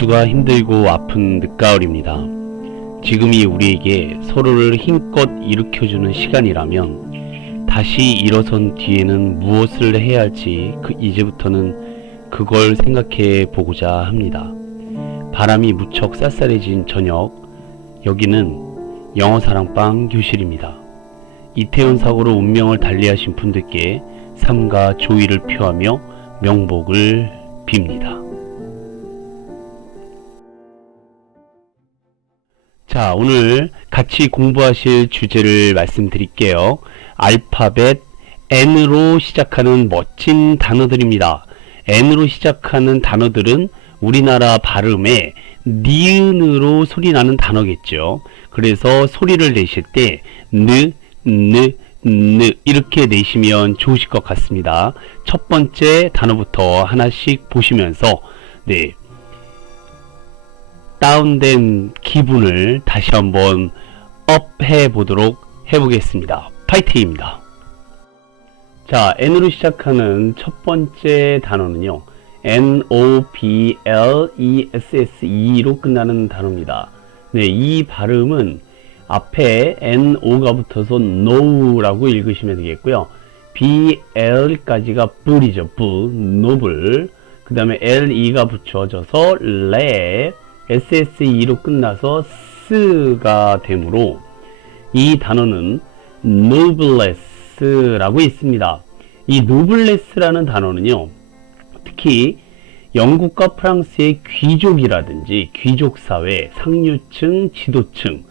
모두가 힘들고 아픈 늦가을입니다. 지금이 우리에게 서로를 힘껏 일으켜주는 시간이라면 다시 일어선 뒤에는 무엇을 해야 할지 이제부터는 그걸 생각해 보고자 합니다. 바람이 무척 쌀쌀해진 저녁, 여기는 영어사랑방 교실입니다. 이태원 사고로 운명을 달리하신 분들께 삼가 조의를 표하며 명복을 빕니다. 자, 오늘 같이 공부하실 주제를 말씀드릴게요. 알파벳 N으로 시작하는 멋진 단어들입니다. N으로 시작하는 단어들은 우리나라 발음에 니은으로 소리나는 단어겠죠. 그래서 소리를 내실 때 느 이렇게 내시면 좋으실 것 같습니다. 첫 번째 단어부터 하나씩 보시면서 다운된 기분을 다시 한번 업해 보도록 해보겠습니다. 파이팅입니다. 자, N으로 시작하는 첫 번째 단어는요, NOBLESSE로 끝나는 단어입니다. 이 발음은 앞에 NO가 붙어서 NO라고 읽으시면 되겠고요. BL까지가 불이죠. 노블. 그 다음에 LE가 붙여져서 레, SSE로 끝나서 스가 되므로 이 단어는 noblesse라고 있습니다. 이 noblesse라는 단어는요, 특히 영국과 프랑스의 귀족이라든지 귀족사회, 상류층, 지도층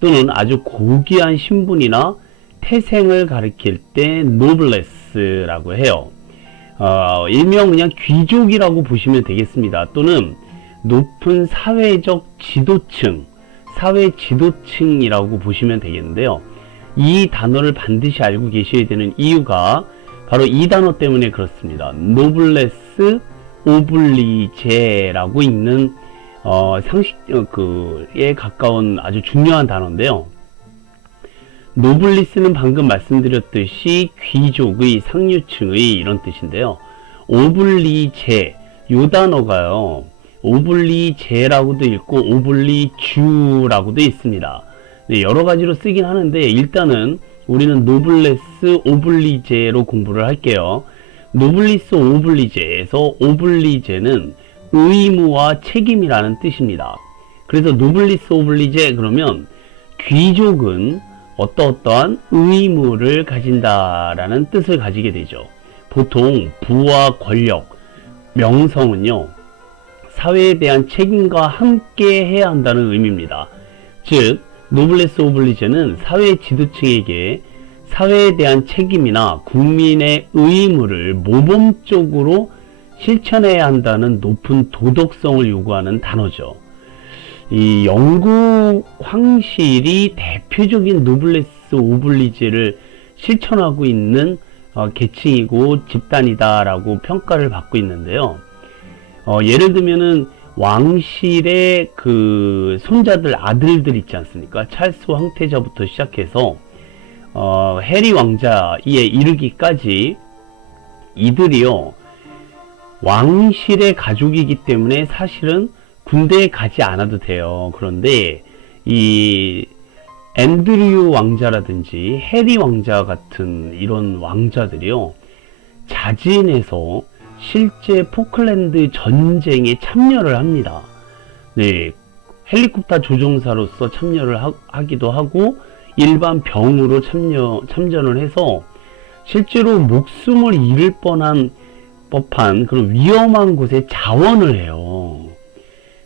또는 아주 고귀한 신분이나 태생을 가리킬 때 noblesse라고 해요. 일명 그냥 귀족이라고 보시면 되겠습니다. 또는 높은 사회적 지도층, 사회 지도층이라고 보시면 되겠는데요. 이 단어를 반드시 알고 계셔야 되는 이유가 바로 이 단어 때문에 그렇습니다. 노블레스 오블리제라고 있는 상식에 가까운 아주 중요한 단어인데요. 노블리스는 방금 말씀드렸듯이 귀족의, 상류층의 이런 뜻인데요. 오블리제, 요 단어가요, 오블리제라고도 있고 오블리주라고도 있습니다. 여러 가지로 쓰긴 하는데 일단은 우리는 노블레스 오블리제로 공부를 할게요. 노블리스 오블리제에서 오블리제는 의무와 책임이라는 뜻입니다. 그래서 노블리스 오블리제 그러면 귀족은 어떠한 의무를 가진다라는 뜻을 가지게 되죠. 보통 부와 권력, 명성은요, 사회에 대한 책임과 함께 해야 한다는 의미입니다. 즉, 노블레스 오블리제는 사회 지도층에게 사회에 대한 책임이나 국민의 의무를 모범적으로 실천해야 한다는 높은 도덕성을 요구하는 단어죠. 이 영국 황실이 대표적인 노블레스 오블리제를 실천하고 있는 계층이고 집단이다라고 평가를 받고 있는데요. 예를 들면은 왕실의 그 손자들, 아들들 있지 않습니까? 찰스 황태자부터 시작해서 해리 왕자에 이르기까지 이들이요, 왕실의 가족이기 때문에 사실은 군대에 가지 않아도 돼요. 그런데 이 앤드류 왕자라든지 해리 왕자 같은 이런 왕자들이요, 자진해서 실제 포클랜드 전쟁에 참여를 합니다. 헬리콥터 조종사로서 참여를 하기도 하고 일반 병으로 참전을 해서 실제로 목숨을 잃을 법한 그런 위험한 곳에 자원을 해요.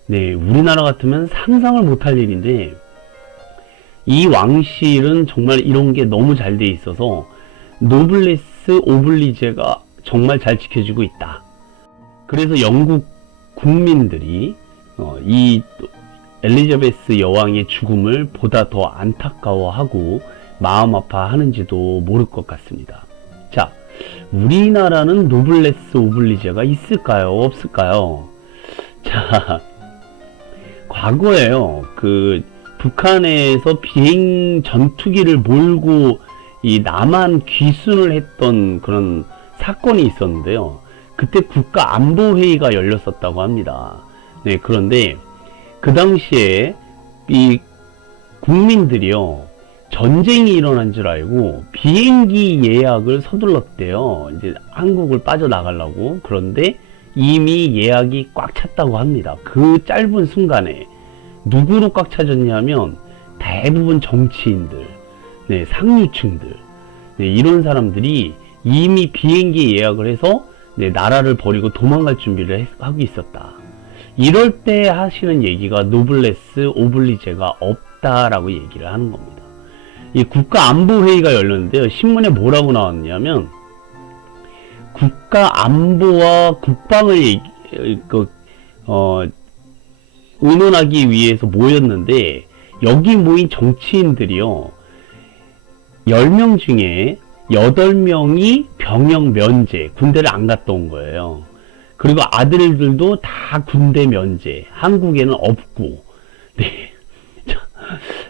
우리나라 같으면 상상을 못할 일인데 이 왕실은 정말 이런 게 너무 잘 돼 있어서 노블레스 오블리제가 정말 잘 지켜지고 있다. 그래서 영국 국민들이 이 엘리자베스 여왕의 죽음을 보다 더 안타까워하고 마음 아파하는지도 모를 것 같습니다. 자, 우리나라는 노블레스 오블리제가 있을까요? 없을까요? 자, 과거에요, 북한에서 비행 전투기를 몰고 이 남한 귀순을 했던 그런 사건이 있었는데요. 그때 국가안보회의가 열렸었다고 합니다. 네, 그런데 그 당시에 이 국민들이요, 전쟁이 일어난 줄 알고 비행기 예약을 서둘렀대요. 이제 한국을 빠져나가려고. 그런데 이미 예약이 꽉 찼다고 합니다. 그 짧은 순간에 누구로 꽉 차졌냐면 대부분 정치인들, 네, 상류층들, 네, 이런 사람들이 이미 비행기 예약을 해서 네, 나라를 버리고 도망갈 준비를 하고 있었다. 이럴 때 하시는 얘기가 노블레스 오블리제가 없다라고 얘기를 하는 겁니다. 이 국가안보회의가 열렸는데요. 신문에 뭐라고 나왔냐면 국가안보와 국방을 의논하기 위해서 모였는데 여기 모인 정치인들이요, 10명 중에 8명이 병역 면제, 군대를 안 갔다 온 거예요. 그리고 아들들도 다 군대 면제, 한국에는 없고. 네.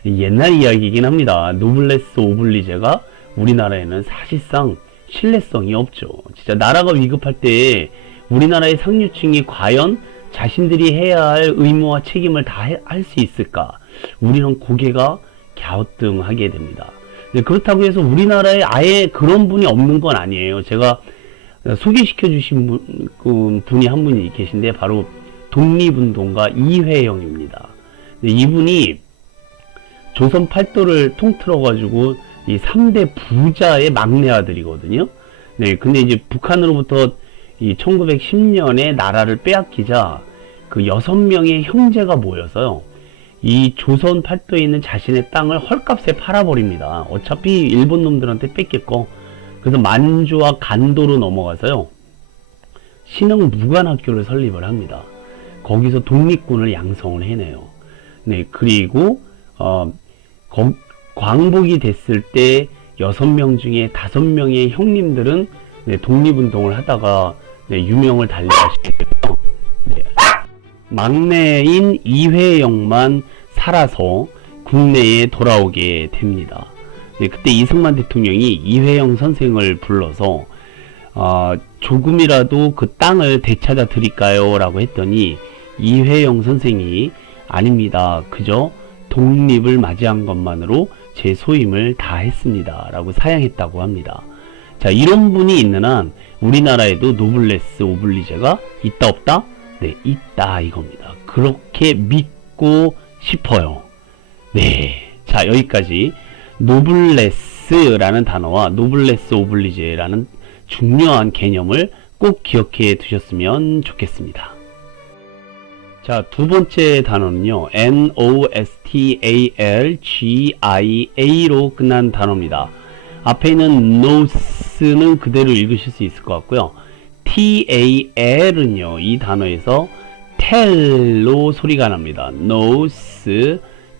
옛날 이야기이긴 합니다. 노블레스 오블리제가 우리나라에는 사실상 신뢰성이 없죠. 진짜 나라가 위급할 때 우리나라의 상류층이 과연 자신들이 해야 할 의무와 책임을 다 할 수 있을까? 우리는 고개가 갸우뚱하게 됩니다. 네, 그렇다고 해서 우리나라에 아예 그런 분이 없는 건 아니에요. 제가 소개시켜 주신 분이 한 분이 계신데 바로 독립운동가 이회영입니다. 네, 이분이 조선 팔도를 통틀어 가지고 이 3대 부자의 막내 아들이거든요. 네, 근데 이제 북한으로부터 이 1910년에 나라를 빼앗기자 그 6명의 형제가 모여서요, 이 조선 팔도에 있는 자신의 땅을 헐값에 팔아버립니다. 어차피 일본 놈들한테 뺏겼고. 그래서 만주와 간도로 넘어가서요, 신흥 무관학교를 설립을 합니다. 거기서 독립군을 양성을 해내요. 네, 그리고 광복이 됐을 때 6명 중에 5명의 형님들은 네, 독립운동을 하다가 네, 유명을 달리하시게 되고요. 네, 막내인 이회영만 살아서 국내에 돌아오게 됩니다. 네, 그때 이승만 대통령이 이회영 선생을 불러서 조금이라도 그 땅을 되찾아 드릴까요? 라고 했더니 이회영 선생이 아닙니다. 그저 독립을 맞이한 것만으로 제 소임을 다했습니다. 라고 사양했다고 합니다. 자, 이런 분이 있는 한 우리나라에도 노블레스 오블리제가 있다 없다? 네, 있다 이겁니다. 그렇게 믿고 싶어요. 네, 자, 여기까지 노블레스라는 단어와 노블레스 오블리제라는 중요한 개념을 꼭 기억해 두셨으면 좋겠습니다. 자, 두 번째 단어는요, nostalgia로 끝난 단어입니다. 앞에 있는 nose는 그대로 읽으실 수 있을 것 같고요. tal은요, 이 단어에서 tell로 소리가 납니다. nose,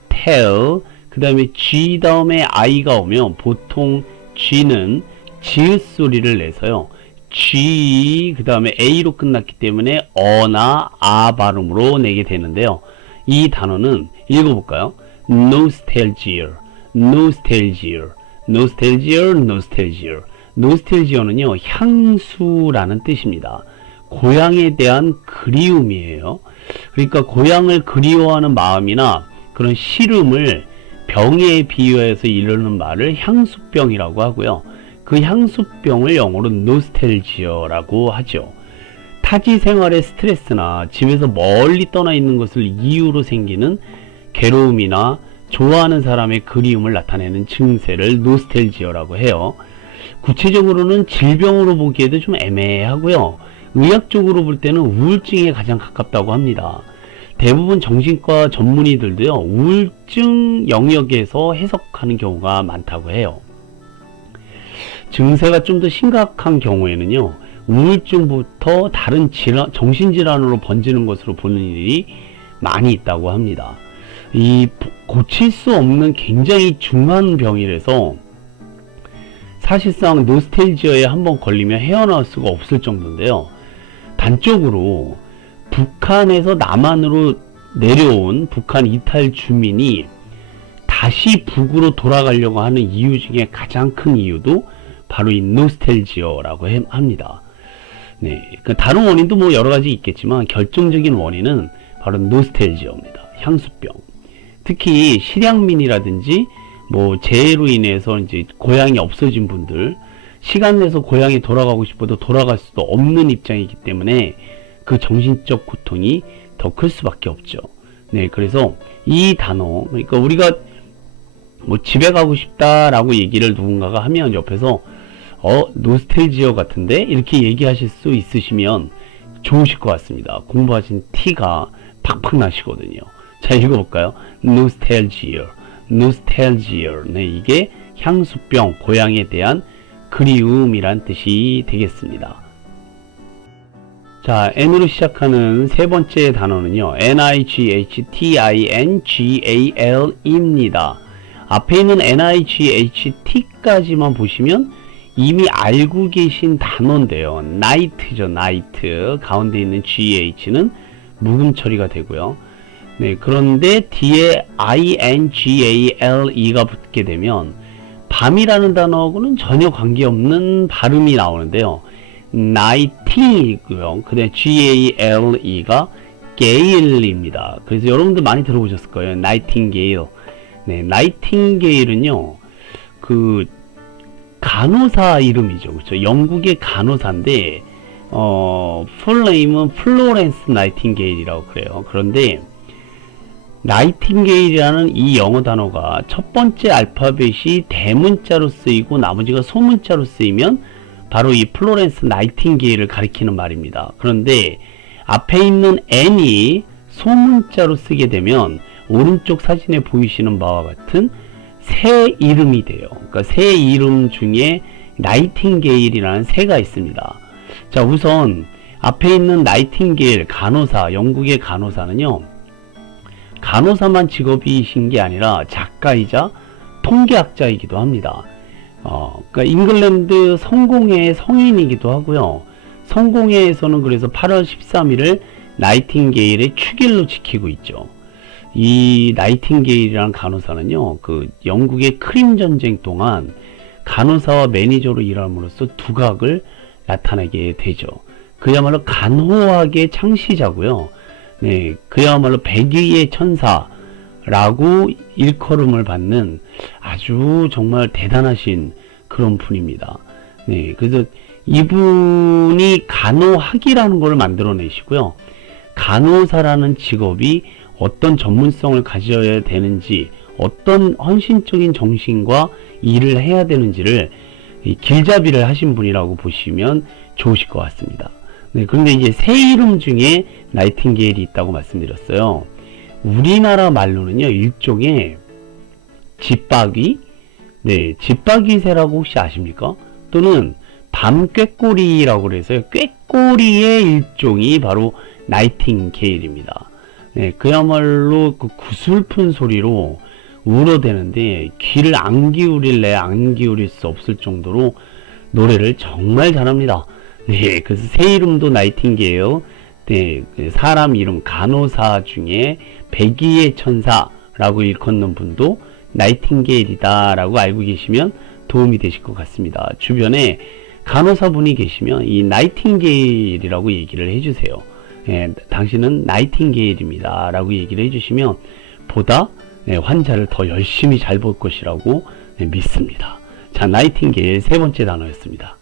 tell. 그 다음에 G 다음에 I가 오면 보통 G는 지읒 소리를 내서요, G 그 다음에 A로 끝났기 때문에 어나 아 발음으로 내게 되는데요. 이 단어는 읽어볼까요? nostalgia, nostalgia, nostalgia, nostalgia. nostalgia는요, 향수라는 뜻입니다. 고향에 대한 그리움이에요. 그러니까 고향을 그리워하는 마음이나 그런 시름을 병에 비유해서 이르는 말을 향수병이라고 하고요. 그 향수병을 영어로 노스텔지어라고 하죠. 타지 생활의 스트레스나 집에서 멀리 떠나 있는 것을 이유로 생기는 괴로움이나 좋아하는 사람의 그리움을 나타내는 증세를 노스텔지어라고 해요. 구체적으로는 질병으로 보기에도 좀 애매하고요. 의학적으로 볼 때는 우울증에 가장 가깝다고 합니다. 대부분 정신과 전문의들도요, 우울증 영역에서 해석하는 경우가 많다고 해요. 증세가 좀 더 심각한 경우에는요, 우울증부터 다른 질환, 정신질환으로 번지는 것으로 보는 일이 많이 있다고 합니다. 이 고칠 수 없는 굉장히 중한 병이라서 사실상 노스텔지어에 한번 걸리면 헤어나올 수가 없을 정도인데요. 단적으로 북한에서 남한으로 내려온 북한 이탈 주민이 다시 북으로 돌아가려고 하는 이유 중에 가장 큰 이유도 바로 이 노스텔지어라고 합니다. 네, 그 다른 원인도 뭐 여러 가지 있겠지만 결정적인 원인은 바로 노스텔지어입니다. 향수병. 특히 실향민이라든지 뭐 재해로 인해서 이제 고향이 없어진 분들, 시간 내서 고향에 돌아가고 싶어도 돌아갈 수도 없는 입장이기 때문에 그 정신적 고통이 더 클 수밖에 없죠. 네, 그래서 이 단어, 그러니까 우리가 뭐 집에 가고 싶다라고 얘기를 누군가가 하면 옆에서 노스텔지어 같은데 이렇게 얘기하실 수 있으시면 좋으실 것 같습니다. 공부하신 티가 팍팍 나시거든요. 자, 읽어볼까요? nostalgia, nostalgia. 네, 이게 향수병, 고향에 대한 그리움이란 뜻이 되겠습니다. 자, N으로 시작하는 세 번째 단어는요, nightgal입니다. 앞에 있는 night까지만 보시면 이미 알고 계신 단어인데요. night죠, night. 가운데 있는 gh는 묵음 처리가 되고요. 네, 그런데 뒤에 ingale가 붙게 되면 밤이라는 단어하고는 전혀 관계없는 발음이 나오는데요. nighting이고요. 그 다음에 gale가 gale입니다. 그래서 여러분들 많이 들어보셨을 거예요. nightingale. 네, 나이팅게일은요, 그 간호사 이름이죠. 그렇죠? 영국의 간호사인데 풀네임은 플로렌스 나이팅게일이라고 그래요. 그런데 나이팅게일이라는 이 영어 단어가 첫 번째 알파벳이 대문자로 쓰이고 나머지가 소문자로 쓰이면 바로 이 플로렌스 나이팅게일을 가리키는 말입니다. 그런데 앞에 있는 N이 소문자로 쓰게 되면 오른쪽 사진에 보이시는 바와 같은 새 이름이 돼요. 그러니까 새 이름 중에 나이팅게일이라는 새가 있습니다. 자, 우선 앞에 있는 나이팅게일, 간호사, 영국의 간호사는요, 간호사만 직업이신 게 아니라 작가이자 통계학자이기도 합니다. 그러니까 잉글랜드 성공회의 성인이기도 하고요. 성공회에서는 그래서 8월 13일을 나이팅게일의 축일로 지키고 있죠. 이 나이팅게일이라는 간호사는요, 그 영국의 크림 전쟁 동안 간호사와 매니저로 일함으로써 두각을 나타내게 되죠. 그야말로 간호학의 창시자고요. 네, 그야말로 백의의 천사라고 일컬음을 받는 아주 정말 대단하신 그런 분입니다. 네, 그래서 이분이 간호학이라는 걸 만들어내시고요. 간호사라는 직업이 어떤 전문성을 가져야 되는지, 어떤 헌신적인 정신과 일을 해야 되는지를 길잡이를 하신 분이라고 보시면 좋으실 것 같습니다. 네, 그런데 이제 새 이름 중에 나이팅게일이 있다고 말씀드렸어요. 우리나라 말로는요, 일종의 집박이, 네, 집박이새라고 혹시 아십니까? 또는 밤꾀꼬리라고 그래서 꾀꼬리의 일종이 바로 나이팅게일입니다. 네, 그야말로 그 구슬픈 소리로 울어대는데 귀를 안 기울일래 안 기울일 수 없을 정도로 노래를 정말 잘합니다. 네, 그래서 새 이름도 나이팅게일, 네, 사람 이름 간호사 중에 백의의 천사라고 일컫는 분도 나이팅게일이다 라고 알고 계시면 도움이 되실 것 같습니다. 주변에 간호사분이 계시면 이 나이팅게일이라고 얘기를 해주세요. 예, 당신은 나이팅게일입니다 라고 얘기를 해주시면 보다 환자를 더 열심히 잘 볼 것이라고 믿습니다. 자, 나이팅게일 세 번째 단어였습니다.